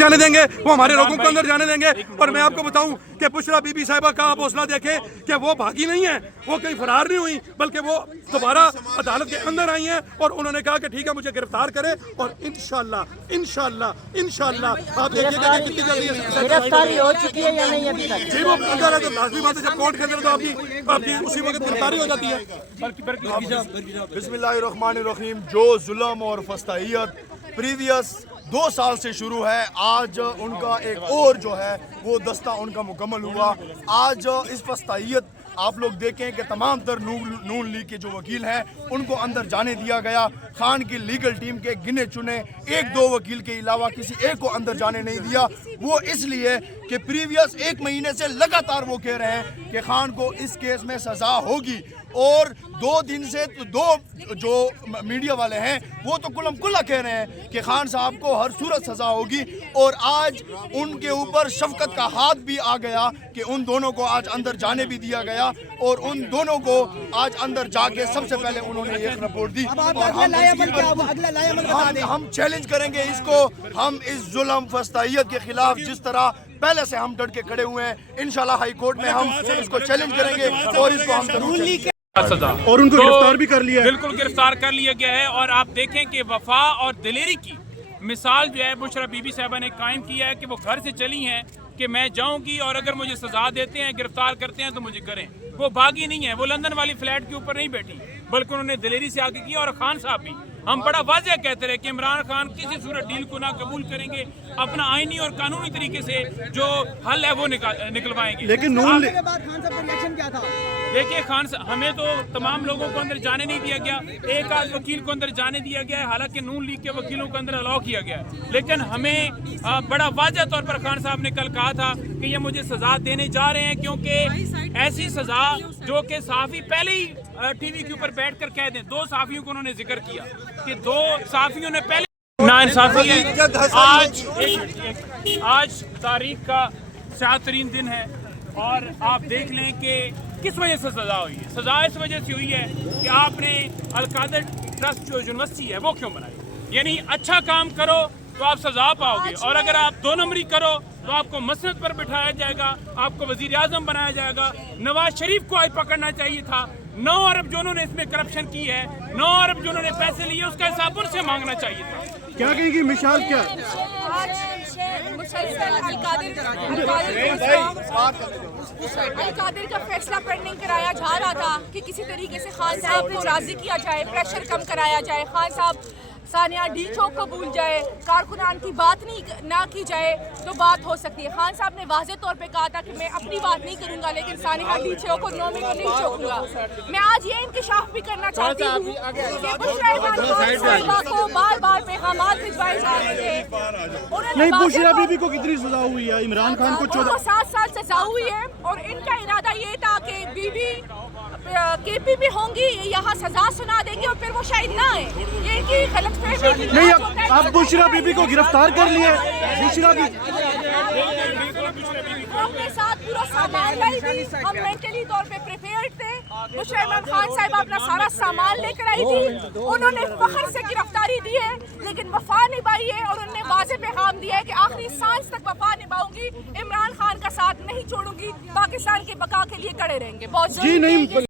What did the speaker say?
जाने देंगे, वो हमारे लोगों को अंदर जाने देंगे। और मैं आपको बताऊं कि बुशरा बीबी साहिबा का आप हौसला देखें कि वो भागी नहीं है, वो कहीं फरार नहीं हुई, बल्कि वो दोबारा अदालत के अंदर आई हैं और उन्होंने कहा कि ठीक है मुझे गिरफ्तार करें और इंशाल्लाह इंशाल्लाह इंशाल्लाह आप देखिएगा कि कितनी जल्दी गिरफ्तारी हो चुकी है या नहीं अभी तक? जी वो अंदर है तो लाजमी बात है, जब कोर्ट के अंदर तो आपकी उसी वक्त गिरफ्तारी हो जाती है। बिस्मिल्लाहिर्रहमानिर्रहीम। जो जुल्म और फस्ताहियत प्रीवियस 2 साल से शुरू है, आज उनका एक और जो है वो दस्ता उनका मुकम्मल हुआ। आज इस फस्ताहियत आप लोग देखें कि तमाम तर नून लीग के जो वकील हैं उनको अंदर जाने दिया गया। खान की लीगल टीम के गिने चुने 1-2 वकील के अलावा किसी एक को अंदर जाने नहीं दिया। वो इसलिए कि प्रीवियस 1 महीने से लगातार वो कह रहे हैं कि खान को इस केस में सज़ा होगी, और 2 दिन से तो 2 जो मीडिया वाले हैं वो तो कुलम कुल्ला कह रहे हैं कि खान साहब को हर सूरत सज़ा होगी। और आज उनके ऊपर शफकत का हाथ भी आ गया कि उन दोनों को आज अंदर जाने भी दिया गया, और उन दोनों को आज अंदर जाके सबसे पहले उन्होंने एक रिपोर्ट दी। और हम चैलेंज करेंगे इसको, हम इस जुल्म फस्ताहियत के खिलाफ जिस तरह पहले से हम डट के खड़े हुए हैं, इंशाल्लाह हाई कोर्ट में हम इसको चैलेंज करेंगे और इसको हम जरूर सजा और उनको गिरफ्तार भी कर लिया है। बिल्कुल गिरफ्तार कर लिया गया है। और आप देखें कि वफा और दिलेरी की मिसाल जो है बुशरा बीबी साहिबा ने कायम किया है कि वो घर से चली हैं कि मैं जाऊंगी और अगर मुझे सजा देते हैं, गिरफ्तार करते हैं तो मुझे करें। वो भागी नहीं है, वो लंदन वाली फ्लैट के ऊपर नहीं बैठी, बल्कि उन्होंने दिलेरी से आगे किया। और खान साहब भी हम बड़ा वाज़ेह कहते रहे कि इमरान खान किसी सूरत डील को ना कबूल करेंगे, अपना आईनी और कानूनी तरीके से जो हल है वो निकलवाएंगे। लेकिन खान साहब का रिएक्शन क्या था? देखिए खान साहब, हमें तो तमाम लोगों को अंदर जाने नहीं दिया गया, एक आध वकील को अंदर जाने दिया गया है, हालांकि नून लीग के वकीलों को अंदर अलाउ किया गया है। लेकिन हमें बड़ा वाज़ेह तौर पर खान साहब ने कल कहा था कि ये मुझे सजा देने जा रहे हैं, क्योंकि ऐसी सजा जो कि सहाफ़ी पहले ही टीवी के ऊपर बैठकर कह दें। 2 सहाफ़ियों को उन्होंने जिक्र किया कि 2 सहाफ़ियों ने पहले नाइंसाफ़ी है। आज तारीख का 7 दिन है और आप देख लें कि किस वजह से सजा हुई है। सजा इस वजह से हुई है कि आपने अल-कादर ट्रस्ट जो यूनिवर्सिटी है वो क्यों बनाई। यानी अच्छा काम करो तो आप सजा पाओगे, और अगर आप 2 नंबरी करो तो आपको मसनद पर बिठाया जाएगा, आपको वजीर आजम बनाया जाएगा। नवाज शरीफ को आज पकड़ना चाहिए था। 9 अरब जो उन्होंने इसमें करप्शन की है, 9 अरब जो उन्होंने पैसे लिए, उसका हिसाब उनसे मांगना चाहिए था। क्या कहेंगी मिसाल क्या? अल-कादिर का फैसला पर नहीं कराया जा रहा था कि किसी तरीके से खान साहब को राजी किया जाए, प्रेशर कम कराया जाए, खान साहब सानिया डी चौक को भूल जाए, कारकुनान की बात ना की जाए तो बात हो सकती है। खान साहब ने वाज़ेह तौर पे कहा था कि मैं अपनी बात नहीं करूंगा, लेकिन सानिया डी चौक और नौमी को नहीं छोड़ूंगा। मैं आज ये इंकशाफ भी करना चाहती हूँ कि बुशरा साहिबा को बार-बार पैगामात भिजवाए जा रहे थे। नहीं, बुशरा बीबी को कितनी सजा हुई है? इमरान खान को 7 साल सजा हुई है, और इनका इरादा ये था कि बीबी केपी भी होंगी, यहाँ सजा सुना देंगे और फिर वो शायद ना आए। ये इनकी गलतफहमी थी। नहीं, अब बुशरा बीबी को गिरफ्तार कर लिया। बुशरा बीबी अपने साथ पूरा सामान लाई थी, हम मेंटली तौर पे प्रिपेयर्ड थे। बुशरा इमरान खान साहिबा अपना सारा सामान लेकर आई थी, उन्होंने फख्र से गिरफ्तारी दी है, लेकिन वफा निभाई है, और उन्होंने वाज़ेह पैगाम दिया है कि आखिरी सांस तक वफा निभाऊंगी, इमरान खान का साथ नहीं छोड़ूंगी, पाकिस्तान के बका के लिए खड़े रहेंगे। बहुत